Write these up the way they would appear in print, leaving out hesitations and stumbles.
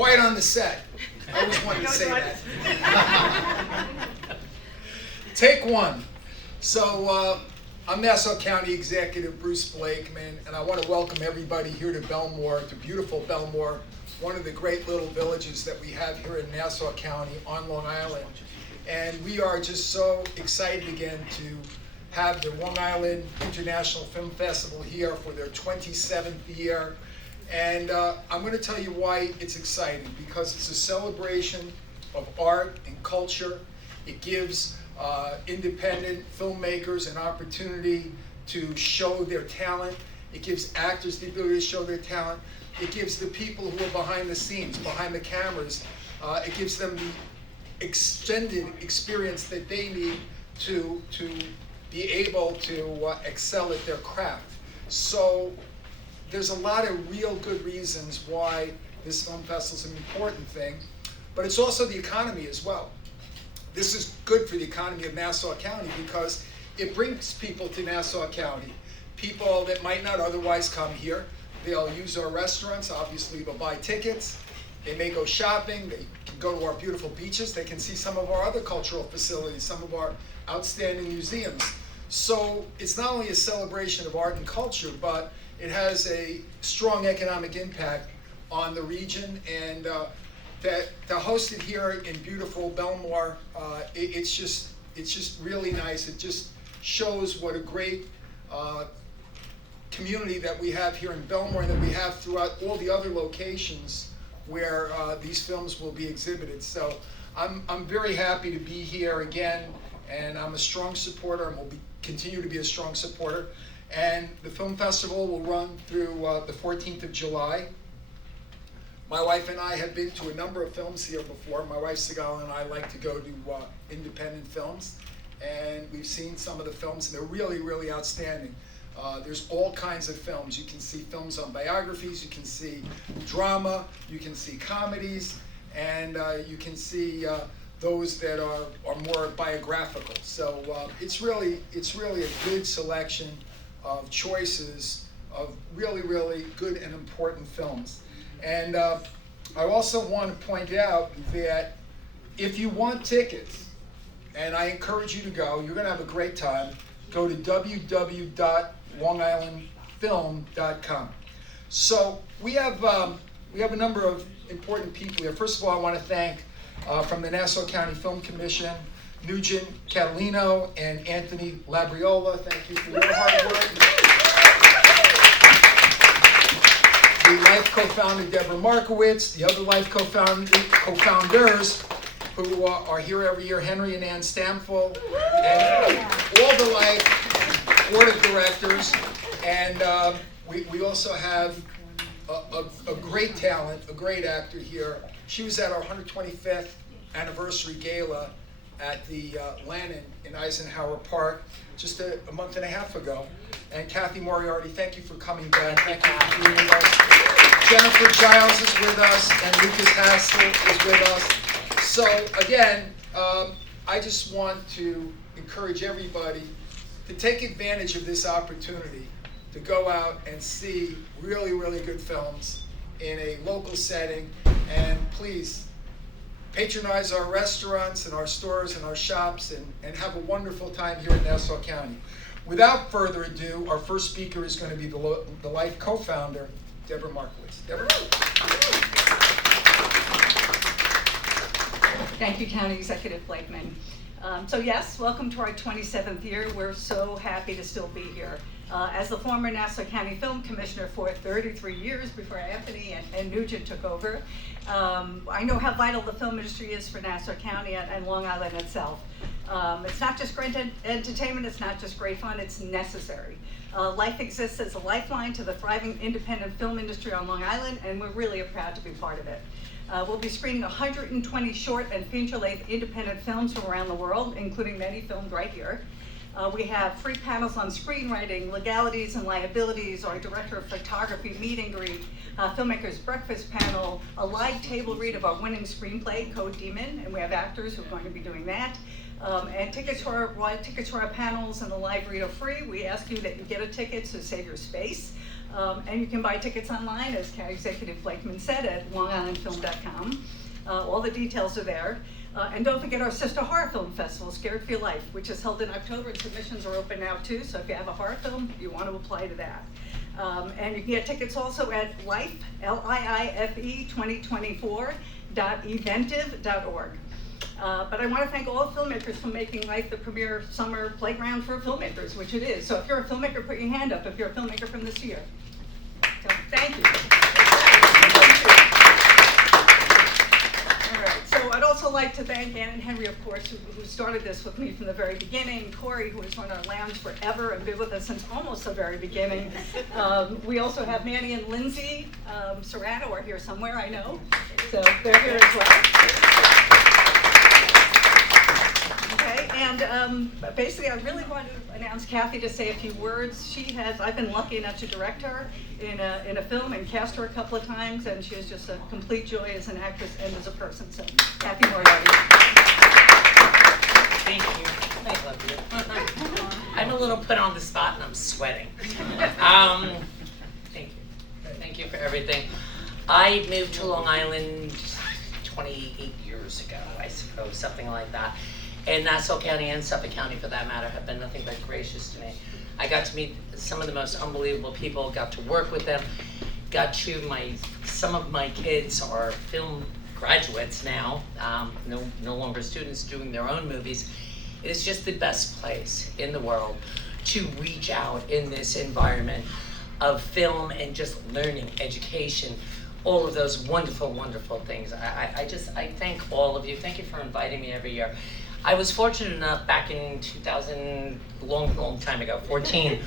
quiet on the set. I always wanted to say that. Take one. So I'm Nassau County Executive Bruce Blakeman, and I want to welcome everybody here to Bellmore, to beautiful Bellmore, one of the great little villages that we have here in Nassau County on Long Island. And we are just so excited again to have the Long Island International Film Festival here for their 27th year. And I'm going to tell you why it's exciting, because it's a celebration of art and culture. It gives independent filmmakers an opportunity to show their talent. It gives actors the ability to show their talent. It gives the people who are behind the scenes, behind the cameras, it gives them the extended experience that they need to be able to excel at their craft. So there's a lot of real good reasons why this film festival is an important thing, but it's also the economy as well. This is good for the economy of Nassau County because it brings people to Nassau County, people that might not otherwise come here. They'll use our restaurants, obviously they'll buy tickets, they may go shopping, they can go to our beautiful beaches, they can see some of our other cultural facilities, some of our outstanding museums. So it's not only a celebration of art and culture, but it has a strong economic impact on the region, and to host it here in beautiful Bellmore, it's just really nice. It just shows what a great community that we have here in Bellmore and that we have throughout all the other locations where these films will be exhibited. So I'm very happy to be here again, and I'm a strong supporter and will continue to be a strong supporter. And the film festival will run through the 14th of July. My wife and I have been to a number of films here before. My wife Sigal and I like to go to independent films, and we've seen some of the films, and they're really, really outstanding. There's all kinds of films. You can see films on biographies, you can see drama, you can see comedies, and you can see those that are more biographical. So it's really a good selection of choices of really, really good and important films. And I also want to point out that if you want tickets, and I encourage you to go, you're going to have a great time, go to www.longislandfilm.com. So we have a number of important people here. First of all, I want to thank from the Nassau County Film Commission, Nugent Catalino and Anthony Labriola. Thank you for your hard work. The LIIFE co-founder Deborah Markowitz, the other LIIFE co-founders who are here every year, Henry and Ann Stamfel, and all the LIIFE board of directors. And we also have a great talent, a great actor here. She was at our 125th anniversary gala at the Lannon in Eisenhower Park just a month and a half ago. And Kathy Moriarty, thank you for coming back. Thank you for being with us. Jennifer Giles is with us, and Lucas Hassel is with us. So again, I just want to encourage everybody to take advantage of this opportunity to go out and see really, really good films in a local setting. And please, patronize our restaurants and our stores and our shops and have a wonderful time here in Nassau County. Without further ado, our first speaker is going to be the LIIFE co-founder, Deborah Markowitz. Deborah? Thank you, County Executive Blakeman. So yes, welcome to our 27th year. We're so happy to still be here. As the former Nassau County Film Commissioner for 33 years before Anthony and Nugent took over, I know how vital the film industry is for Nassau County and Long Island itself. It's not just great entertainment, it's not just great fun, it's necessary. LIIFE exists as a lifeline to the thriving independent film industry on Long Island, and we're really proud to be part of it. We'll be screening 120 short and feature-length independent films from around the world, including many filmed right here. We have free panels on screenwriting, legalities and liabilities, our director of photography meet and greet, filmmakers breakfast panel, a live table read of our winning screenplay, Code Demon, and we have actors who are going to be doing that. And tickets to our panels and the live read are free. We ask you that you get a ticket to save your space. And you can buy tickets online, as County Executive Blakeman said, at longislandfilm.com. All the details are there. And don't forget our sister horror film festival, Scared for Your Life, which is held in October, and submissions are open now too. So if you have a horror film, you want to apply to that. And you can get tickets also at LIIFE, LIIFE 2024.eventive.org. But I want to thank all filmmakers for making LIIFE the premier summer playground for filmmakers, which it is. So if you're a filmmaker, put your hand up if you're a filmmaker from this year. So thank you. All right, so I'd also like to thank Ann and Henry, of course, who started this with me from the very beginning. Corey, who has run our lounge forever and been with us since almost the very beginning. We also have Manny and Lindsay Serrano are here somewhere, I know. So they're here as well. Okay, and basically I really want to announce Kathy to say a few words. I've been lucky enough to direct her in a film and cast her a couple of times, and she is just a complete joy as an actress and as a person. So, Kathy Moriarty. Thank you. I love you. I'm a little put on the spot and I'm sweating. Thank you. Thank you for everything. I moved to Long Island 28 years ago, I suppose, something like that. And Nassau County and Suffolk County, for that matter, have been nothing but gracious to me. I got to meet some of the most unbelievable people, got to work with them, some of my kids are film graduates now, no longer students doing their own movies. It is just the best place in the world to reach out in this environment of film and just learning, education, all of those wonderful, wonderful things. I thank all of you. Thank you for inviting me every year. I was fortunate enough back in 2000, long time ago, 14,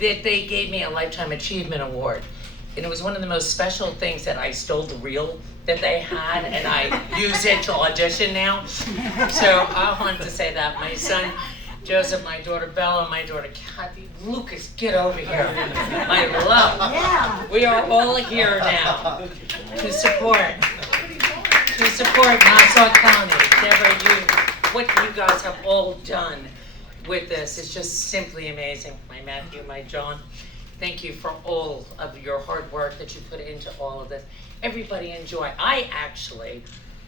that they gave me a Lifetime Achievement Award. And it was one of the most special things that I stole the reel that they had and I use it to audition now. So I wanted to say that. My son, Joseph, my daughter Bella, my daughter Kathy, Lucas, get over here. My love. Yeah. We are all here now to support Nassau County. Deborah, what you guys have all done with this is just simply amazing. My Matthew, my John, thank you for all of your hard work that you put into all of this. Everybody enjoy. I actually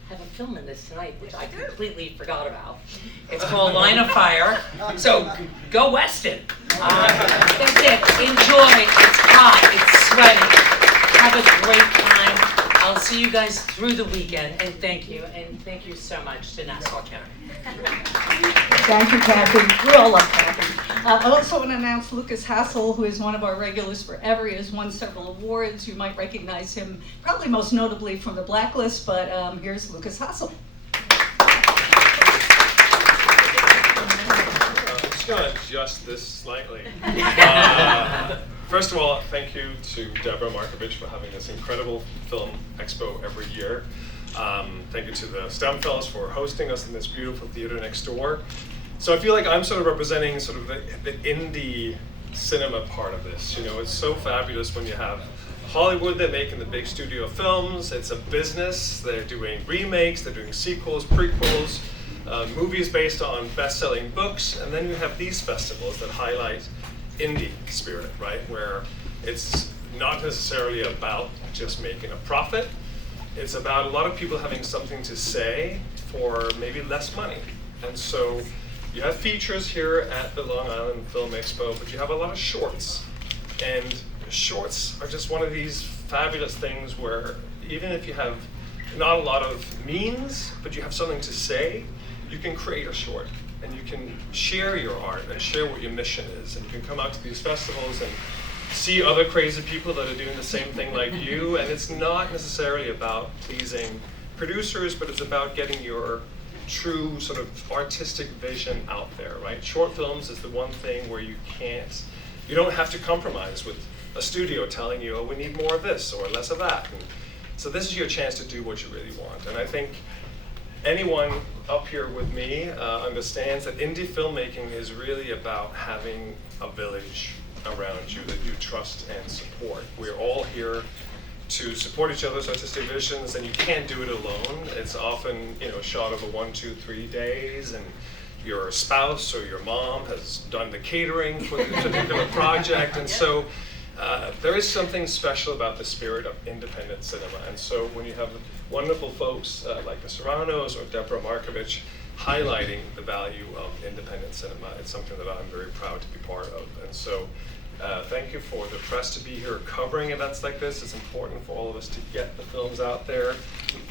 have a film in this tonight, which I completely forgot about. It's called Line of Fire. So go Weston. That's it. Enjoy. It's hot. It's sweaty. Have a great time. I'll see you guys through the weekend, and thank you so much to Nassau County. Thank you, Kathy. We all love Kathy. I also want to announce Lucas Hassel, who is one of our regulars forever. He has won several awards. You might recognize him probably most notably from The Blacklist, but here's Lucas Hassel. I'm just going to adjust this slightly. First of all, thank you to Deborah Markovich for having this incredible film expo every year. Thank you to the STEM Fellows for hosting us in this beautiful theater next door. So I feel like I'm sort of representing sort of the indie cinema part of this. You know, it's so fabulous when you have Hollywood, they're making the big studio films. It's a business. They're doing remakes, they're doing sequels, prequels, movies based on best-selling books, and then you have these festivals that highlight indie spirit, right? Where it's not necessarily about just making a profit. It's about a lot of people having something to say for maybe less money. And so you have features here at the Long Island Film Expo, but you have a lot of shorts. And shorts are just one of these fabulous things where even if you have not a lot of means, but you have something to say, you can create a short. And you can share your art and share what your mission is. And you can come out to these festivals and see other crazy people that are doing the same thing like you. And it's not necessarily about pleasing producers, but it's about getting your true sort of artistic vision out there, right? Short films is the one thing where you don't have to compromise with a studio telling you, oh, we need more of this or less of that. And so this is your chance to do what you really want. And I think anyone up here with me understands that indie filmmaking is really about having a village around you that you trust and support. We're all here to support each other's artistic visions, and you can't do it alone. It's often, shot over 1, 2, 3 days, and your spouse or your mom has done the catering for this particular project. And so there is something special about the spirit of independent cinema. And so when you have wonderful folks like the Serranos or Deborah Markovich highlighting the value of independent cinema, it's something that I'm very proud to be part of. And so thank you for the press to be here covering events like this. It's important for all of us to get the films out there.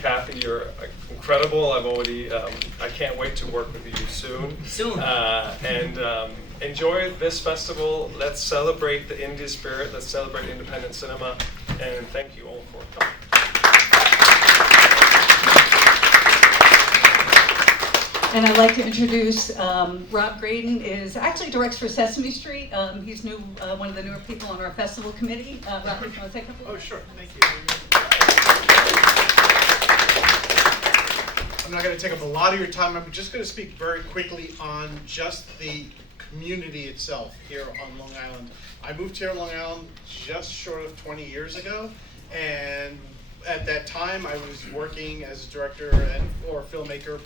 Kathy, you're incredible. I can't wait to work with you soon. And enjoy this festival. Let's celebrate the indie spirit. Let's celebrate independent cinema. And thank you all for coming. And I'd like to introduce Rob Graydon. Is actually directs for Sesame Street. He's one of the newer people on our festival committee. Rob, you want to say a couple? Oh, sure. Thank you. I'm not going to take up a lot of your time. I'm just going to speak very quickly on just the community itself here on Long Island. I moved here on Long Island just short of 20 years ago, and at that time I was working as a director or filmmaker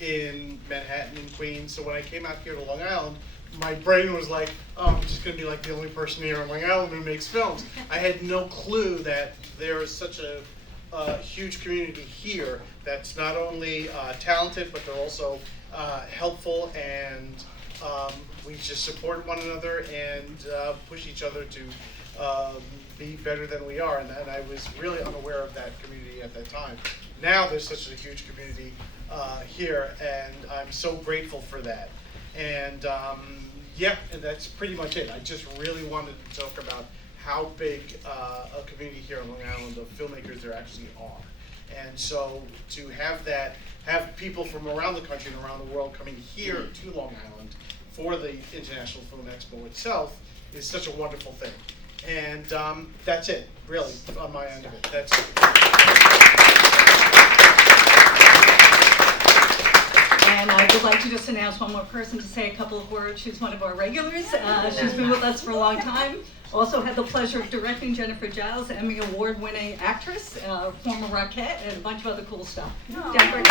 in Manhattan and Queens. So when I came out here to Long Island, my brain was like, oh, I'm just going to be like the only person here on Long Island who makes films. I had no clue that there is such a huge community here that's not only talented, but they're also helpful, and we just support one another and push each other to be better than we are. And I was really unaware of that community at that time. Now there's such a huge community here, and I'm so grateful for that. And yeah, and that's pretty much it. I just really wanted to talk about how big a community here on Long Island of filmmakers there actually are. And so to have people from around the country and around the world coming here to Long Island for the International Film Expo itself is such a wonderful thing. And that's it, really, on my end of it. That's it. And I would like to just announce one more person to say a couple of words. She's one of our regulars. She's been with us for a long time. Also had the pleasure of directing Jennifer Giles, Emmy Award-winning actress, former Rockette, and a bunch of other cool stuff. Jennifer.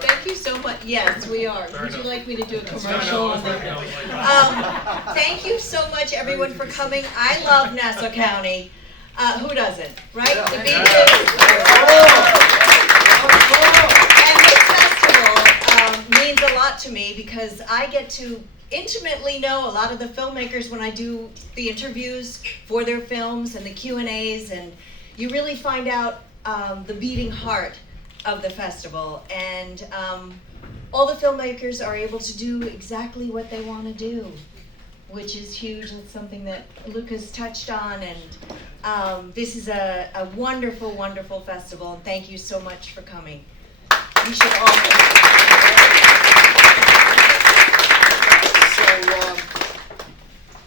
Thank you so much. Yes, we are. Would you like me to do a commercial on that? Thank you so much, everyone, for coming. I love Nassau County. Who doesn't, right? The beaches. And this festival means a lot to me because I get to intimately know a lot of the filmmakers when I do the interviews for their films and the Q&As, and you really find out the beating heart of the festival. And all the filmmakers are able to do exactly what they want to do, which is huge. It's something that Lucas touched on, and this is a wonderful, wonderful festival, and thank you so much for coming. You should all. So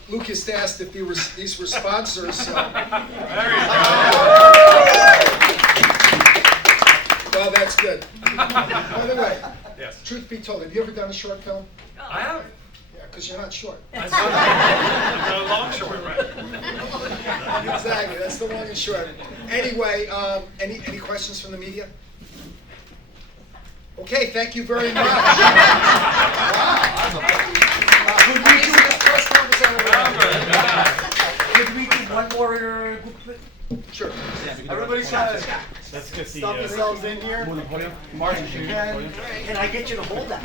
Lucas asked if these were sponsors. So. There you go. Well, that's good. By the way, Yes. truth be told, have you ever done a short film? I have. Yeah, because you're not short. I've done a long short, right? Exactly, that's the long and short. Anyway, any questions from the media? Okay, thank you very much. Could we do one more group? Sure. Everybody's got to Let's get the stuff themselves in here. Martin, can I get you to hold that?